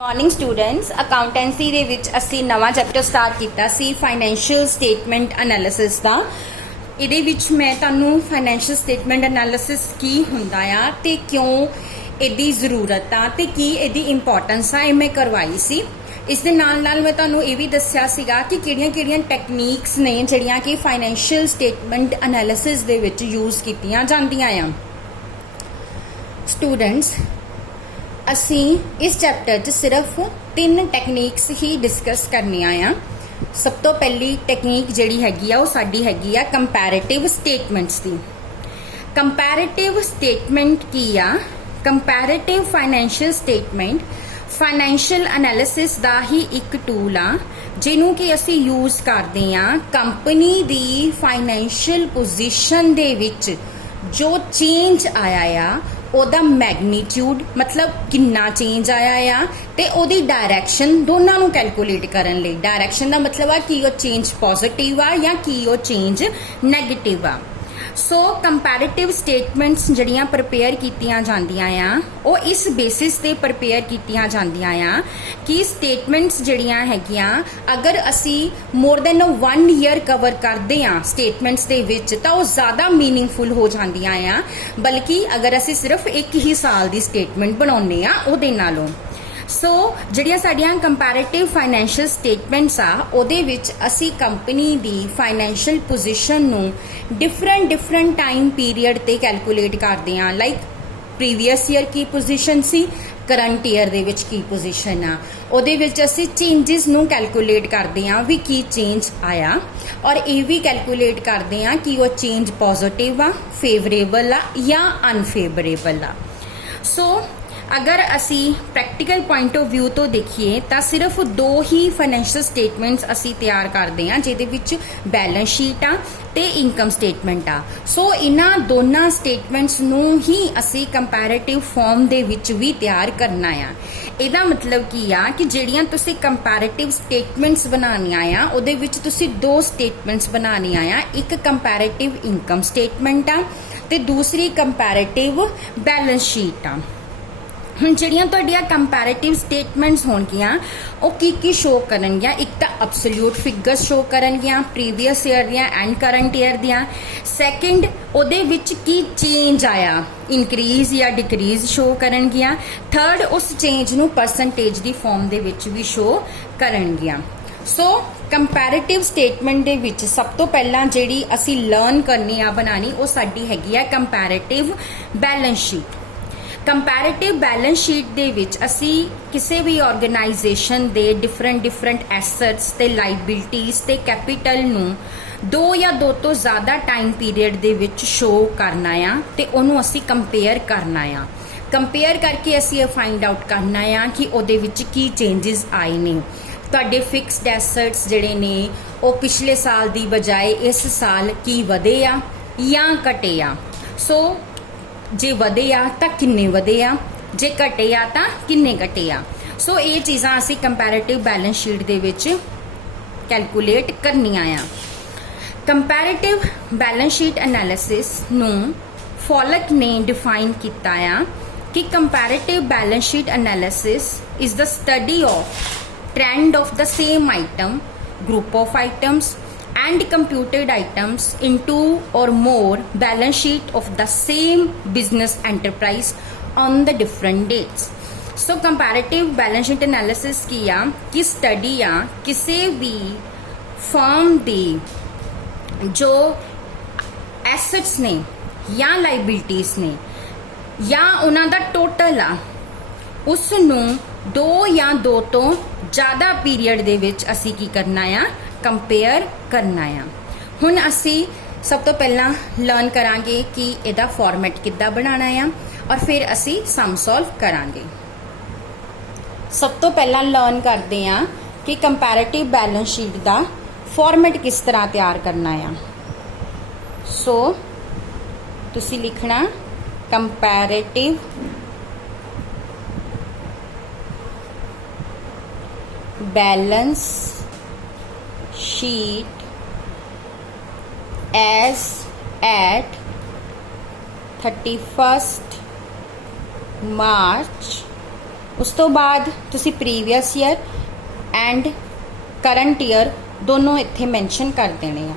Morning students accountancy ਦੇ ਵਿੱਚ ਅਸੀਂ ਨਵਾਂ ਚੈਪਟਰ ਸਟਾਰਟ ਕੀਤਾ ਸੀ ਫਾਈਨੈਂਸ਼ੀਅਲ ਸਟੇਟਮੈਂਟ ਐਨਾਲਿਸਿਸ ਦਾ। ਇਹਦੇ ਵਿੱਚ ਮੈਂ ਤੁਹਾਨੂੰ ਫਾਈਨੈਂਸ਼ੀਅਲ ਸਟੇਟਮੈਂਟ ਐਨਾਲਿਸਿਸ ਕੀ ਹੁੰਦਾ ਆ ਤੇ ਕਿਉਂ ਇਹਦੀ ਜ਼ਰੂਰਤ ਆ ਤੇ ਕੀ ਇਹਦੀ ਇੰਪੋਰਟੈਂਸ ਆ ਇਹ ਮੈਂ ਕਰਵਾਈ ਸੀ। ਇਸ ਦੇ ਨਾਲ ਨਾਲ ਮੈਂ ਤੁਹਾਨੂੰ ਇਹ ਵੀ ਦੱਸਿਆ ਸੀਗਾ ਕਿ ਕਿਹੜੀਆਂ ਟੈਕਨੀਕਸ ਨੇ ਜਿਹੜੀਆਂ ਕਿ ਫਾਈਨੈਂਸ਼ੀਅਲ ਸਟੇਟਮੈਂਟ ਐਨਾਲਿਸਿਸ ਦੇ ਵਿੱਚ ਯੂਜ਼ ਕੀਤੀਆਂ ਜਾਂਦੀਆਂ ਆ। स्टूडेंट्स ਅਸੀਂ इस चैप्टर 'ਚ सिर्फ 3 ਟੈਕਨੀਕਸ ਹੀ ਡਿਸਕਸ ਕਰਨੀਆਂ ਆ। ਸਭ ਤੋਂ ਪਹਿਲੀ ਟੈਕਨੀਕ ਜਿਹੜੀ ਹੈਗੀ ਆ ਉਹ ਸਾਡੀ ਹੈਗੀ ਆ ਕੰਪੈਰੀਟਿਵ ਸਟੇਟਮੈਂਟਸ ਦੀ। ਕੰਪੈਰੀਟਿਵ ਸਟੇਟਮੈਂਟ ਕੀ ਆ? Comparative financial statement financial analysis ਦਾ ਹੀ ਇੱਕ ਟੂਲ ਆ ਜਿਹਨੂੰ ਕਿ ਅਸੀਂ ਯੂਜ਼ ਕਰਦੇ ਆ ਕੰਪਨੀ ਦੀ ਫਾਈਨੈਂਸ਼ੀਅਲ ਪੋਜੀਸ਼ਨ ਦੇ ਵਿੱਚ ਜੋ ਚੇਂਜ ਆਇਆ ਆ ਉਹਦਾ ਮੈਗਨੀਟਿਊਡ मतलब ਕਿੰਨਾ ਚੇਂਜ ਆਇਆ ਆ ਤੇ ਉਹਦੀ ਡਾਇਰੈਕਸ਼ਨ ਦੋਨਾਂ ਨੂੰ ਕੈਲਕੂਲੇਟ ਕਰਨ ਲਈ। ਡਾਇਰੈਕਸ਼ਨ ਦਾ ਮਤਲਬ ਆ ਕਿ ਉਹ ਚੇਂਜ ਪੋਜ਼ਿਟਿਵ ਆ ਜਾਂ ਕੀ ਉਹ ਚੇਂਜ ਨੈਗੇਟਿਵ ਆ। ਸੋ ਕੰਪੈਰੀਟਿਵ ਸਟੇਟਮੈਂਟਸ ਜਿਹੜੀਆਂ ਪ੍ਰਪੇਅਰ ਕੀਤੀਆਂ ਜਾਂਦੀਆਂ ਆ ਉਹ ਇਸ ਬੇਸਿਸ ਤੇ ਪ੍ਰਪੇਅਰ ਕੀਤੀਆਂ ਜਾਂਦੀਆਂ ਆ ਕਿ ਸਟੇਟਮੈਂਟਸ ਜਿਹੜੀਆਂ ਹੈਗੀਆਂ ਅਗਰ ਅਸੀਂ ਮੋਰ ਦੈਨ 1 ਈਅਰ ਕਵਰ ਕਰਦੇ ਆ ਸਟੇਟਮੈਂਟਸ ਦੇ ਵਿੱਚ ਤਾਂ ਉਹ ਜ਼ਿਆਦਾ ਮੀਨਿੰਗਫੁਲ ਹੋ ਜਾਂਦੀਆਂ ਆ, ਬਲਕਿ ਅਗਰ ਅਸੀਂ ਸਿਰਫ ਇੱਕ ਹੀ ਸਾਲ ਦੀ ਸਟੇਟਮੈਂਟ ਬਣਾਉਂਦੇ ਆ ਉਹਦੇ ਨਾਲੋਂ। ਸੋ ਜਿਹੜੀਆਂ ਸਾਡੀਆਂ ਕੰਪੈਰੀਟਿਵ ਫਾਈਨੈਂਸ਼ੀਅਲ ਸਟੇਟਮੈਂਟਸ ਆ ਉਹਦੇ ਵਿੱਚ ਅਸੀਂ ਕੰਪਨੀ ਦੀ ਫਾਈਨੈਂਸ਼ੀਅਲ ਪੋਜੀਸ਼ਨ ਨੂੰ ਡਿਫਰੈਂਟ ਟਾਈਮ ਪੀਰੀਅਡ ਤੇ ਕੈਲਕੂਲੇਟ ਕਰਦੇ ਆ। ਲਾਈਕ ਪ੍ਰੀਵੀਅਸ ਈਅਰ ਕੀ ਪੋਜੀਸ਼ਨ ਸੀ, ਕਰੰਟ ਈਅਰ ਦੇ ਵਿੱਚ ਕੀ ਪੋਜੀਸ਼ਨ ਆ, ਉਹਦੇ ਵਿੱਚ ਅਸੀਂ ਚੇਂਜਸ ਨੂੰ ਕੈਲਕੂਲੇਟ ਕਰਦੇ ਆ ਵੀ ਕੀ ਚੇਂਜ ਆਇਆ, ਔਰ ਇਹ ਵੀ ਕੈਲਕੂਲੇਟ ਕਰਦੇ ਆ ਕਿ ਉਹ ਚੇਂਜ ਪੋਜ਼ਿਟਿਵ ਆ, ਫੇਵਰੇਬਲ ਆ ਜਾਂ ਅਨਫੇਵਰੇਬਲ ਆ। ਸੋ अगर असी प्रैक्टिकल पॉइंट ऑफ व्यू तो देखिए तो सिर्फ 2 ही फाइनैंशियल स्टेटमेंट्स असी तैयार करते हैं जिहदे विच बैलेंस शीट आ ते इनकम स्टेटमेंट आ। सो इन्हां दोनों स्टेटमेंट्स नूं ही असी कंपैरेटिव फॉर्म दे विच भी तैयार करना आ। ਇਹਦਾ ਮਤਲਬ ਕੀ ਆ ਕਿ ਜਿਹੜੀਆਂ ਤੁਸੀਂ ਕੰਪੈਰੀਟਿਵ ਸਟੇਟਮੈਂਟਸ ਬਣਾਉਣੀਆਂ ਆ ਉਹਦੇ ਵਿੱਚ ਤੁਸੀਂ 2 ਸਟੇਟਮੈਂਟਸ ਬਣਾਉਣੀਆਂ ਆ। ਇੱਕ ਕੰਪੈਰੀਟਿਵ ਇਨਕਮ ਸਟੇਟਮੈਂਟ ਆ ਤੇ ਦੂਸਰੀ ਕੰਪੈਰੀਟਿਵ ਬੈਲੈਂਸ ਸ਼ੀਟ ਆ। ਹੁਣ ਜਿਹੜੀਆਂ ਤੁਹਾਡੀਆਂ ਕੰਪੈਰੀਟਿਵ ਸਟੇਟਮੈਂਟਸ ਹੋਣਗੀਆਂ ਉਹ ਕੀ ਸ਼ੋ ਕਰਨਗੀਆਂ? ਇੱਕ ਤਾਂ ਅਬਸੋਲੂਟ ਫਿਗਰਸ ਸ਼ੋ ਕਰਨਗੀਆਂ ਪ੍ਰੀਵੀਅਸ ਈਅਰ ਦੀਆਂ ਐਂਡ ਕਰੰਟ ਈਅਰ ਦੀਆਂ। ਸੈਕਿੰਡ ਉਹਦੇ ਵਿੱਚ ਕੀ ਚੇਂਜ ਆਇਆ, ਇਨਕਰੀਜ਼ ਜਾਂ ਡਿਕਰੀਜ਼ ਸ਼ੋ ਕਰਨਗੀਆਂ। ਥਰਡ ਉਸ ਚੇਂਜ ਨੂੰ ਪਰਸੈਂਟੇਜ ਦੀ ਫਾਰਮ ਦੇ ਵਿੱਚ ਵੀ ਸ਼ੋ ਕਰਨਗੀਆਂ। ਸੋ ਕੰਪੈਰੀਟਿਵ ਸਟੇਟਮੈਂਟ ਦੇ ਵਿੱਚ ਸਭ ਤੋਂ ਪਹਿਲਾਂ ਜਿਹੜੀ ਅਸੀਂ ਲਰਨ ਕਰਨੀ ਆ ਬਣਾਣੀ ਉਹ ਸਾਡੀ ਹੈਗੀ ਆ comparative balance sheet. Comparative balance sheet ਦੇ ਵਿੱਚ ਅਸੀਂ ਕਿਸੇ ਵੀ ਆਰਗੇਨਾਈਜੇਸ਼ਨ ਦੇ ਡਿਫਰੈਂਟ ਐਸੈਟਸ ਤੇ ਲਾਇਬਿਲਿਟੀਜ਼ ਤੇ ਕੈਪੀਟਲ ਨੂੰ 2 ਜਾਂ 2 ਤੋਂ ਜ਼ਿਆਦਾ ਟਾਈਮ ਪੀਰੀਅਡ ਦੇ ਵਿੱਚ ਸ਼ੋ ਕਰਨਾ ਆ ਤੇ ਉਹਨੂੰ ਅਸੀਂ ਕੰਪੇਅਰ ਕਰਨਾ ਆ। ਕੰਪੇਅਰ ਕਰਕੇ ਅਸੀਂ ਇਹ ਫਾਈਂਡ ਆਊਟ ਕਰਨਾ ਆ ਕਿ ਉਹਦੇ ਵਿੱਚ ਕੀ ਚੇਂਜਸ ਆਏ ਨੇ। ਤੁਹਾਡੇ ਫਿਕਸਡ ਐਸੈਟਸ ਜਿਹੜੇ ਨੇ ਉਹ ਪਿਛਲੇ ਸਾਲ ਦੀ ਬਜਾਏ ਇਸ ਸਾਲ ਕੀ ਵਧੇ ਆ ਜਾਂ ਘਟੇ ਆ। ਸੋ ਜੇ ਵਧੇ ਆ ਤਾਂ ਕਿੰਨੇ ਵਧੇ ਆ, ਜੇ ਘਟੇ ਆ ਤਾਂ ਕਿੰਨੇ ਘਟੇ ਆ। ਸੋ ਇਹ ਚੀਜ਼ਾਂ ਅਸੀਂ ਕੰਪੈਰੀਟਿਵ ਬੈਲੈਂਸ ਸ਼ੀਟ ਦੇ ਵਿੱਚ ਕੈਲਕੂਲੇਟ ਕਰਨੀਆਂ ਆ। ਕੰਪੈਰੀਟਿਵ ਬੈਲੈਂਸ ਸ਼ੀਟ ਐਨਾਲਿਸਿਸ ਨੂੰ ਫੋਲਕ ਨੇ ਡਿਫਾਈਨ ਕੀਤਾ ਆ ਕਿ comparative balance sheet analysis is the study of trend of the same item, group of items and computed items in 2 or more balance sheet of the same business enterprise on the different dates. So comparative balance sheet analysis ਕੀ ਆ ਕਿ study ਆ ਕਿਸੇ ਵੀ firm ਦੀ ਜੋ assets ਨੇ ਜਾਂ liabilities ਨੇ ਜਾਂ ਉਹਨਾਂ ਦਾ ਟੋਟਲ ਆ ਉਸ ਨੂੰ 2 ਜਾਂ 2 ਤੋਂ ਜ਼ਿਆਦਾ ਪੀਰੀਅਡ ਦੇ ਵਿੱਚ ਅਸੀਂ ਕੀ ਕਰਨਾ ਆ, ਕੰਪੇਅਰ ਕਰਨਾ ਆ। ਹੁਣ ਅਸੀਂ ਸਭ ਤੋਂ ਪਹਿਲਾਂ ਲਰਨ ਕਰਾਂਗੇ ਕਿ ਇਹਦਾ ਫਾਰਮੈਟ ਕਿੱਦਾਂ ਬਣਾਉਣਾ ਆ ਔਰ ਫਿਰ ਅਸੀਂ ਸਮ ਸੋਲਵ ਕਰਾਂਗੇ। ਸਭ ਤੋਂ ਪਹਿਲਾਂ ਲਰਨ ਕਰਦੇ ਆ ਕਿ ਕੰਪੈਰੀਟਿਵ ਬੈਲੈਂਸ ਸ਼ੀਟ ਦਾ ਫਾਰਮੈਟ ਕਿਸ ਤਰ੍ਹਾਂ ਤਿਆਰ ਕਰਨਾ ਆ। ਸੋ ਤੁਸੀਂ ਲਿਖਣਾ comparative balance sheet as at 31st March उस तो बाद तुसी previous year and current year दोनों इत्थे मैंशन कर देने आ।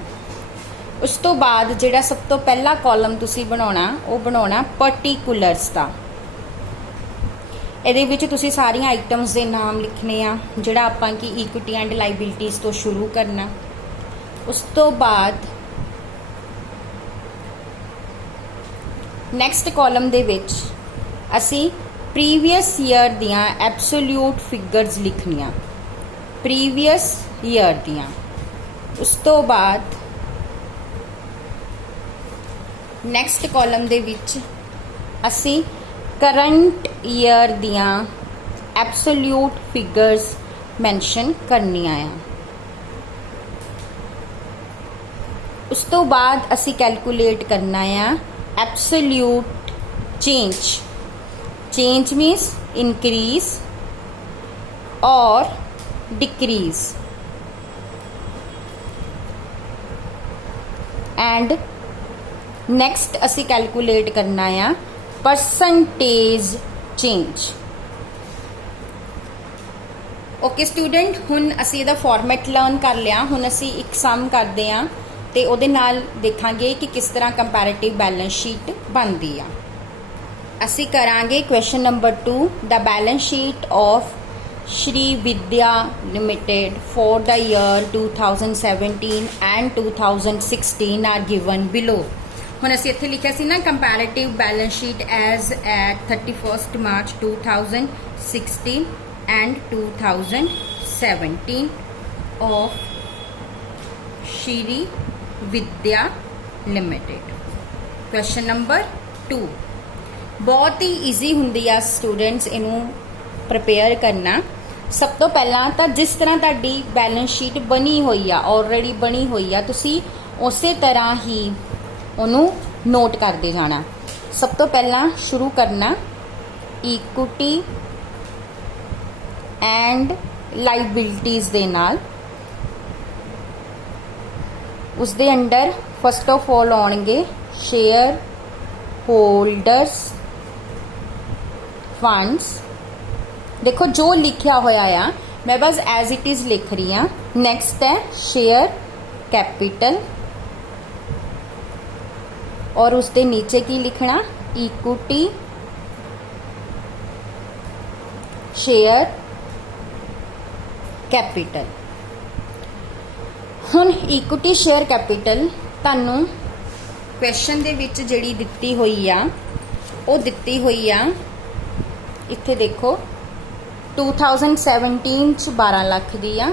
उस तो बाद जिहड़ा सब तो पहला कॉलम तुसी बनाउणा वो बनाउणा पर्टिकुलर्स दा। ਇਹਦੇ ਵਿੱਚ ਤੁਸੀਂ ਸਾਰੀਆਂ ਆਈਟम्स ਦੇ ਨਾਮ ਲਿਖਣੇ ਆ, ਜਿਹੜਾ ਆਪਾਂ ਕਿ ਇਕੁਇਟੀ ਐਂਡ ਲਾਇਬਿਲਿਟੀਜ਼ ਤੋਂ ਸ਼ੁਰੂ ਕਰਨਾ। ਉਸ ਤੋਂ ਬਾਅਦ ਨੈਕਸਟ ਕਾਲਮ ਦੇ ਵਿੱਚ ਅਸੀਂ ਪ੍ਰੀਵੀਅਸ ਈਅਰ ਦੀਆਂ ਐਬਸੋਲੂਟ ਫਿਗਰਸ ਲਿਖਣੀਆਂ, ਪ੍ਰੀਵੀਅਸ ਈਅਰ ਦੀਆਂ। ਉਸ ਤੋਂ ਬਾਅਦ ਨੈਕਸਟ ਕਾਲਮ ਦੇ ਵਿੱਚ ਅਸੀਂ करंट ईयर दियां एब्सोल्यूट फिगर्स मैंशन करनियां आ। उस तो बाद असी कैलकुलेट करना आ absolute change. Change means increase और डिक्रीज। एंड नैक्सट असी कैलकुलेट करना आ परसेंटेज चेंज। ओके स्टूडेंट, हुण असी इहदा फॉर्मेट लर्न कर लिया। हुण असी एक सम करते हैं तो उहदे नाल देखांगे कि किस तरह कंपैरेटिव बैलेंस शीट बनती है। असी करांगे question number 2, the balance sheet of Shri Vidya limited for the year 2017 and 2016 are given below. ਹੁਣ ਅਸੀਂ ਇੱਥੇ ਲਿਖਿਆ ਸੀ ਨਾ comparative balance sheet as at 31 March 2016 and 2017 of Shri Vidya limited. Question number 2 बहुत ही ईजी ਹੁੰਦੀ ਆ स्टूडेंट्स ਇਹਨੂੰ प्रिपेयर करना। सब तो पहला तो जिस तरह ਤੁਹਾਡੀ बैलेंस शीट बनी हुई आ, ऑलरेडी बनी हुई आ, ਤੁਸੀਂ ਉਸੇ तरह ही ਉਹਨੂੰ ਨੋਟ ਕਰਦੇ ਜਾਣਾ। ਸਭ ਤੋਂ ਪਹਿਲਾਂ ਸ਼ੁਰੂ ਕਰਨਾ ਇਕੁਇਟੀ ਐਂਡ ਲਾਇਬਿਲਿਟੀਜ਼ ਦੇ ਨਾਲ। ਉਸ ਦੇ ਅੰਡਰ ਫਸਟ ਆਫ ਆਲ ਆਉਣਗੇ ਸ਼ੇਅਰ ਹੋਲਡਰਸ ਫੰਡਸ। ਦੇਖੋ ਜੋ ਲਿਖਿਆ ਹੋਇਆ ਆ ਮੈਂ ਬਸ ਐਜ਼ ਇਟ ਇਜ਼ ਲਿਖ ਰਹੀ ਹਾਂ। ਨੈਕਸਟ ਹੈ शेयर कैपिटल और उसके नीचे की लिखना इक्विटी शेयर कैपिटल। हुण इक्विटी शेयर कैपिटल तुहानू क्वेश्चन दे विच जिहड़ी दित्ती हुई आ वो दित्ती हुई आ इत्थे देखो 2017 च 12 लाख दी आ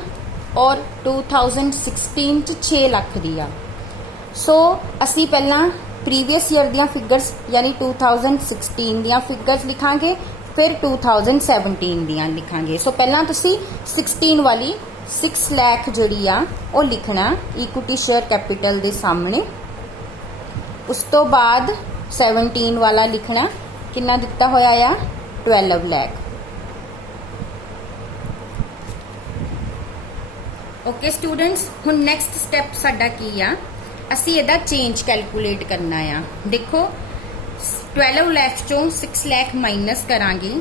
और 2016 च 6 लाख दी आ। सो असी पहला प्रीवियस ईयर दियां फिगर्स यानी 2016 दियां फिगर्स लिखांगे, फिर 2017 दियां लिखांगे। सो पहला तुसी 16 वाली 6 लाख जिहड़ी आ वो लिखना इक्विटी शेयर कैपिटल दे सामने। उस तो बाद 17 वाला लिखना कितना दिता होया आ 12 लाख। ओके स्टूडेंट्स, हुण नैक्सट स्टैप साडा की आ असी इहदा चेंज कैलकुलेट करना आ। देखो 12 लाख चों 6 लाख माइनस करांगे,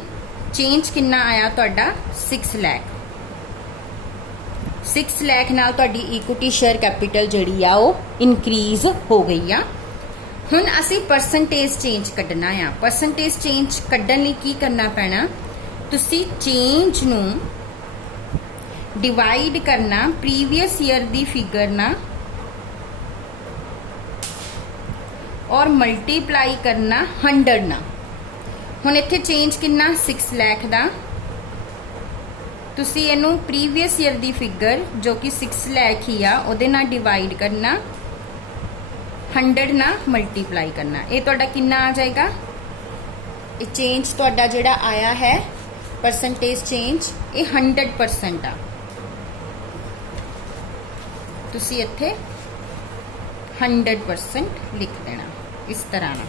चेंज कितना आया तुहाडा 6 लाख। 6 लाख नाल तुहाडी इक्विटी शेयर कैपिटल जिहड़ी आ वो इनक्रीज हो गई आ। हुण असी परसेंटेज चेंज कढना आ। परसेंटेज चेंज कढण लई की करना पैना, तुसी चेंज नूं डिवाइड करना प्रीवियस ईयर दी फिगर ना और मल्टीप्लाई करना 100 ना। हुण इत्थे चेंज कितना 6 लाख दा, तुसी इहनूं प्रीवियस ईयर दी फिगर जो कि 6 लाख ही आ उहदे नाल डिवाइड करना, 100 ना मल्टीप्लाई करना। ये तुहाडा कितना आ जाएगा, ये चेंज तुहाडा जिहड़ा आया है परसेंटेज चेंज ये 100% आ। तुसी इत्थे 100% लिख देना इस तरह ना।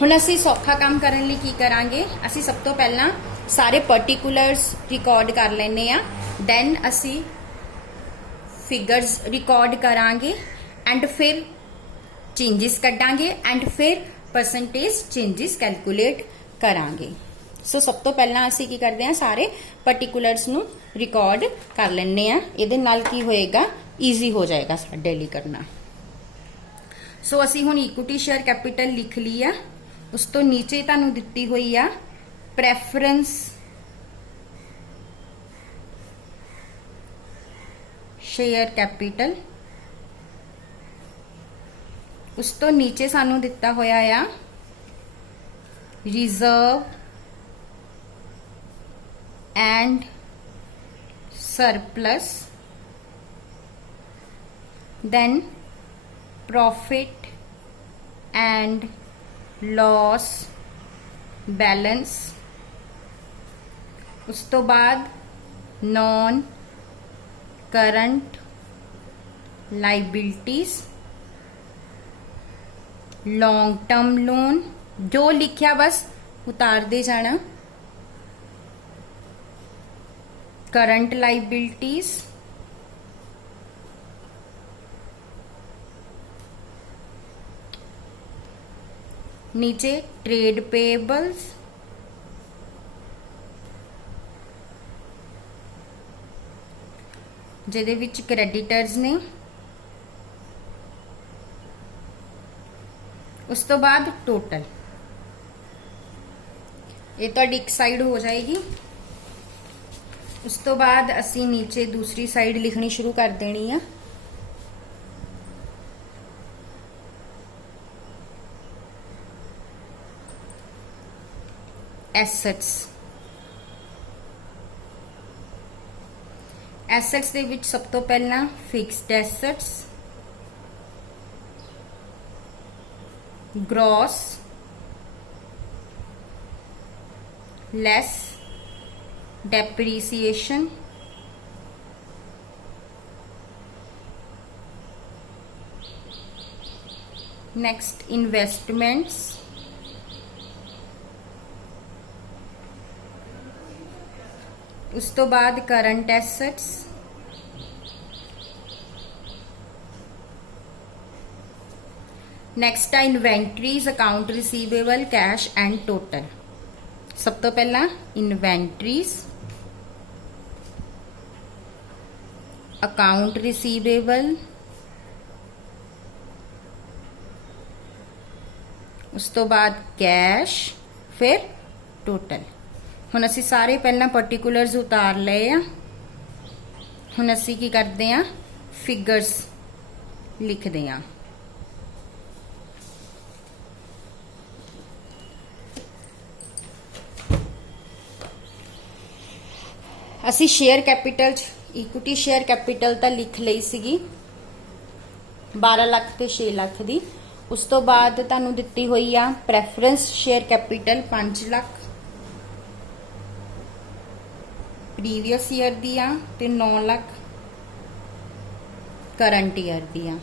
हुण असी सौखा काम करने लई की करांगे, असी सब तो पहला सारे पर्टिकुलर्स रिकॉर्ड कर लेने आ, दैन असी फिगर्स रिकॉर्ड करांगे एंड फिर चेंजेस कटांगे एंड फिर परसेंटेज चेंजेस कैलकुलेट करांगे। सो सब तो पहला असी की करते हैं, सारे पर्टिकुलर्स नू रिकॉर्ड कर लेने आ। इहदे नाल की होएगा, ईजी हो जाएगा साडे लई करना। सो असी हुण इक्विटी शेयर कैपिटल लिख ली आ। उस तो नीचे तुहानू दित्ती हुई आ प्रेफरेंस शेयर कैपिटल। उस तो नीचे सानू दिता होया आ reserve and surplus, then profit and loss balance. उस तो बाद non current liabilities, long term loan, जो लिखिया बस उतार दे जाना। करंट लाइबिलिटीज, नीचे ट्रेड पेएबल्स, जिहदे विच क्रेडिटर्स ने। उस तो बाद टोटल, ये तुहाडी एक साइड हो जाएगी। उस तो बाद असी नीचे दूसरी साइड लिखनी शुरू कर देनी है। एसेट्स, एसेट्स दे विच सब तो पहला fixed assets, gross less depreciation, next investments, उस तो बाद करंट एसेट्स, नेक्स्ट है inventories, account receivable, cash and total. सब तो पहला इन्वेंटरीज, अकाउंट रिसीवेबल, उस तो बाद कैश, फिर टोटल। हुण असी सारे पहला पर्टिकुलर्स उतार लए आ। हुण असी की करते हैं, फिगर्स लिखते हैं। असी share capital equity share capital तो लिख ली सी 12 लाख ते 6 लाख दी। उस तो बाद तुहानू दित्ती हुई आ preference share capital 5 lakh previous year दी आ ते 9 लाख करंट ईयर दी आ।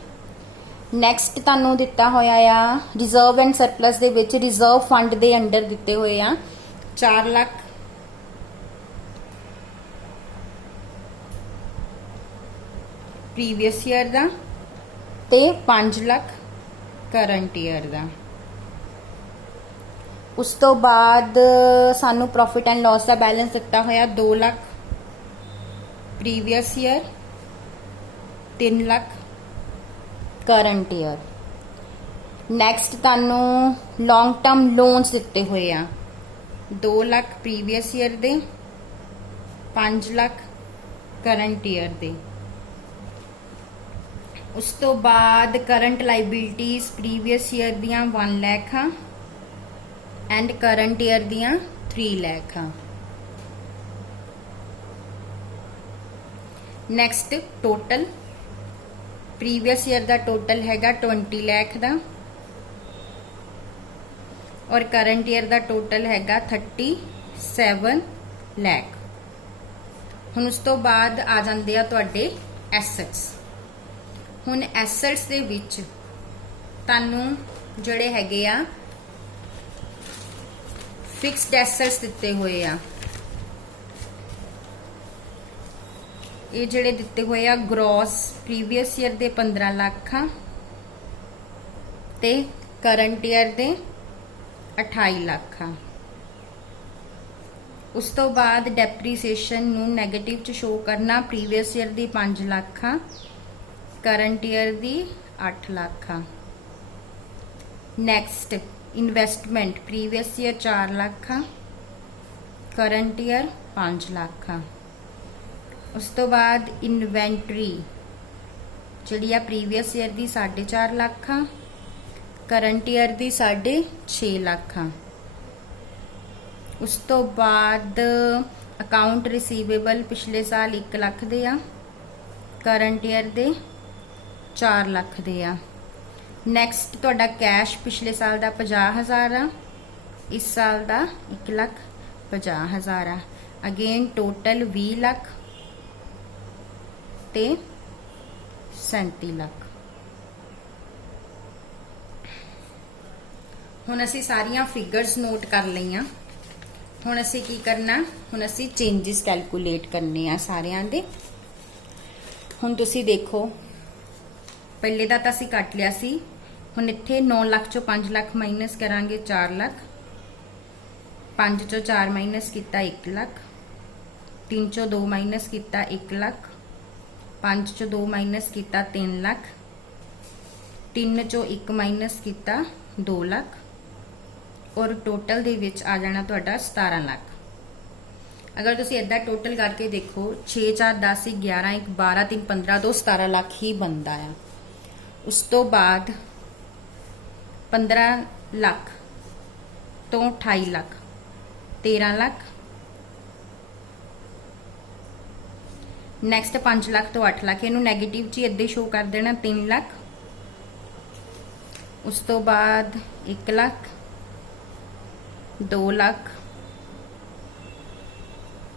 नैक्सट तुहानू दिता होया आ रिजर्व एंड सरप्लस दे विच रिजर्व फंड दे अंडर दिते हुए आ 4 लाख प्रीवियस ईयर दा ते 5 लाख करंट ईयर दा। उस तो बाद सानू प्रॉफिट एंड लॉस का बैलेंस दिता होया 2 lakh previous year 3 lakh current year. Next तुहानू लॉन्ग टर्म लोन्स दिते हुए आ 2 लाख प्रीवियस ईयर दे 5 लाख करंट ईयर दे। उस तो बाद करंट लाइबिलिटीज प्रीवियस ईयर दियां 1 लाख हाँ एंड करंट ईयर दियां 3 लाख हाँ। नैक्सट टोटल प्रीवियस ईयर का टोटल हैगा 20 लाख दा और करंट ईयर का टोटल हैगा 37 लाख। हुण उस तो बाद आ जांदे आ तुहाडे एसेट्स। हुण एसेट्स दे विच तुहानू जिहड़े हैगे आ फिक्स्ड एसेट्स दिते हुए आ। ये जिहड़े दिते हुए आ ग्रॉस प्रीवियस ईयर दे 15 लाख ते करंट ईयर दे 28 लाख। उस तो बाद डेप्रीसीएशन नू नैगेटिव च शो करना। प्रीवियस ईयर दी 5 लाख आ, करंट ईयर दी 8 लाख आ। Next investment previous year 4 lakh आ, करंट ईयर 5 लाख आ। उस तो बाद इन्वेंटरी जिहड़ी आ प्रीवियस ईयर दी 4.5 लाख आ, करंट ईयर दी 6.5 लाख आ। उस तो बाद अकाउंट रिसीवेबल पिछले साल 1 लाख दे आ, करंट ईयर दे 4 लाख दे आ। नैक्सट तुहाडा कैश पिछले साल दा 50,000 आ, इस साल दा 1,50,000 आ। अगेन टोटल 20 लाख ते 37 लाख। हुण असी सारियां फिगर्स नोट कर लईआं। हुण असी की करना, हुण असी चेंजिस कैलकुलेट करने आ सारियां दे। हुण तुसी देखो पहले दा तां असी कट लिया सी। हुण इत्थे 9 लाख चों 5 लाख माइनस करांगे 4 लाख, 5 चों 4 माइनस किया 1 लाख, 3 चों 2 माइनस किया 1 लाख, 5 चों 2 माइनस किया 3 लाख, 3 चों 1 माइनस किया 2 लाख और टोटल दे विच आ जाना तुहाडा 17 लाख। अगर तुसी इदा टोटल करके देखो 6 4 10 11 1 12 3 15 2 17 लाख ही बनता है। उस तो बाद 15 लाख तो 28 लाख 13 लाख। नैक्सट 5 लाख तो 8 लाख, इनू नैगेटिव च इदा शो कर देना 3 लाख। उस तो बाद 1 लाख 2 लाख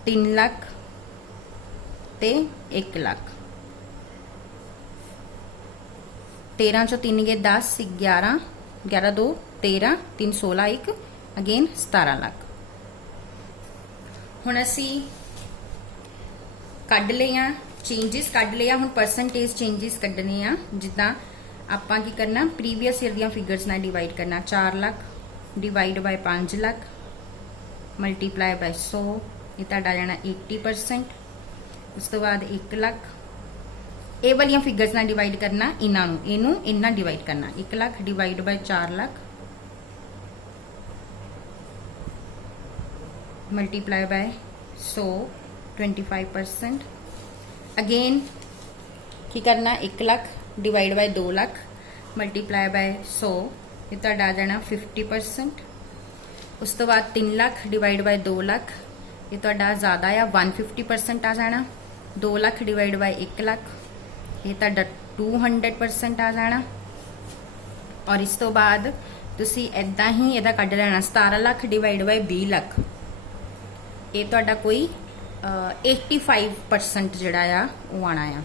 3 लाख ते 1 लाख। 13 चो 3 गए 10 11 11 2 13 3 16 1 अगेन 17 लाख। हुण असी कढ लिया चेंजिस कढ लिया। हुण परसेंटेज चेंजिस कढने आ। जिद्दां आपां की करना प्रीवियस ईयर दियां फिगर्स नाल डिवाइड करना। 4 lakh divide by 5 lakh multiply by 100, ये तुहाडा आ जाना 80%। उस तो बाद 1 लाख ये वाली फिगर्स नाल डिवाइड करना। इन्हां नूं इनू इन्ना डिवाइड करना। 1 lakh divide by 4 lakh multiply by 100 25%। Again की करना 1 lakh divide by 2 lakh multiply by 100, ये तुहाडा आ जाना 50%। उस तो बाद 3 लाख डिवाइड बाय 2 लाख, ये तुहाडा ज़्यादा आ 150% आ जाना। 2 लाख डिवाइड बाय 1 लाख, ये तुहाडा 200% आ जाना। और इस तो बाद तुसी इदां ही इहदा कढ लेना। 17 लाख डिवाइड बाय 20 लाख, ये तुहाडा कोई 85% जिहड़ा आ वो आना आ।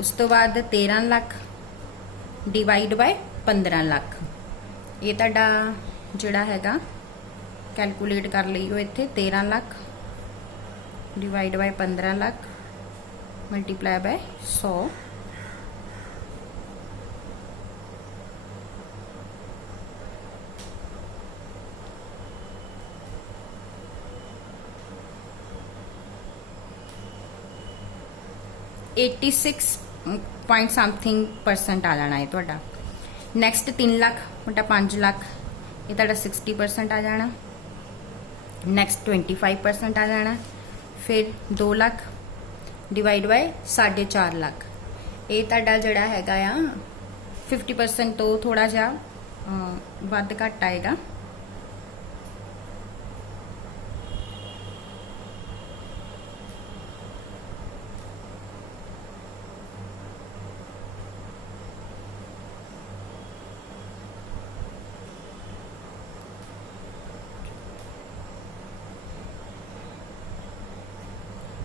उस तो बाद 13 लाख डिवाइड बाय 15 लाख, ये तुहाडा जिहड़ा हैगा कैलकुलेट कर लईओ इत्थे। 13 lakh divide by 15 lakh multiply by 100, $86.something% आ जाना है तुहाडा। नैक्सट 3 लाख बटा 5 लाख, ये तुहाडा 60% आ जाना। नैक्सट 25% आ जाना। फिर 2 लाख डिवाइड बाय 4.5 लाख, ये तुहाडा जिहड़ा हैगा आ 50% तो थोड़ा जिहा वध घट आएगा।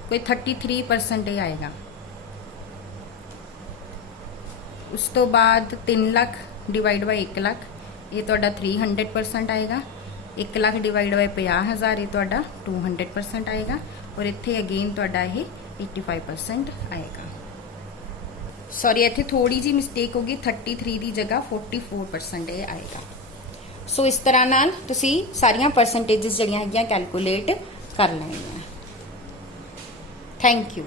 कोई 33% ही आएगा। उस तो बाद 3 लाख डिवाइड बाय 1 लाख, ये तुहाडा 300% आएगा। 1 लाख डिवाइड बाय 50,000, ये तुहाडा 200% आएगा। और इत्थे अगेन तुहाडा ये 85% आएगा। सॉरी इत्थे थोड़ी जी मिस्टेक होगी, 33 की जगह 44% ये आएगा। ਸੋ ਇਸ ਤਰ੍ਹਾਂ ਨਾਲ ਤੁਸੀਂ ਸਾਰੀਆਂ ਪਰਸੈਂਟੇजेस ਜਿਹੜੀਆਂ ਹੈਗੀਆਂ ਕੈਲਕੂਲੇਟ ਕਰ ਲੈਣੀਆਂ। Thank you.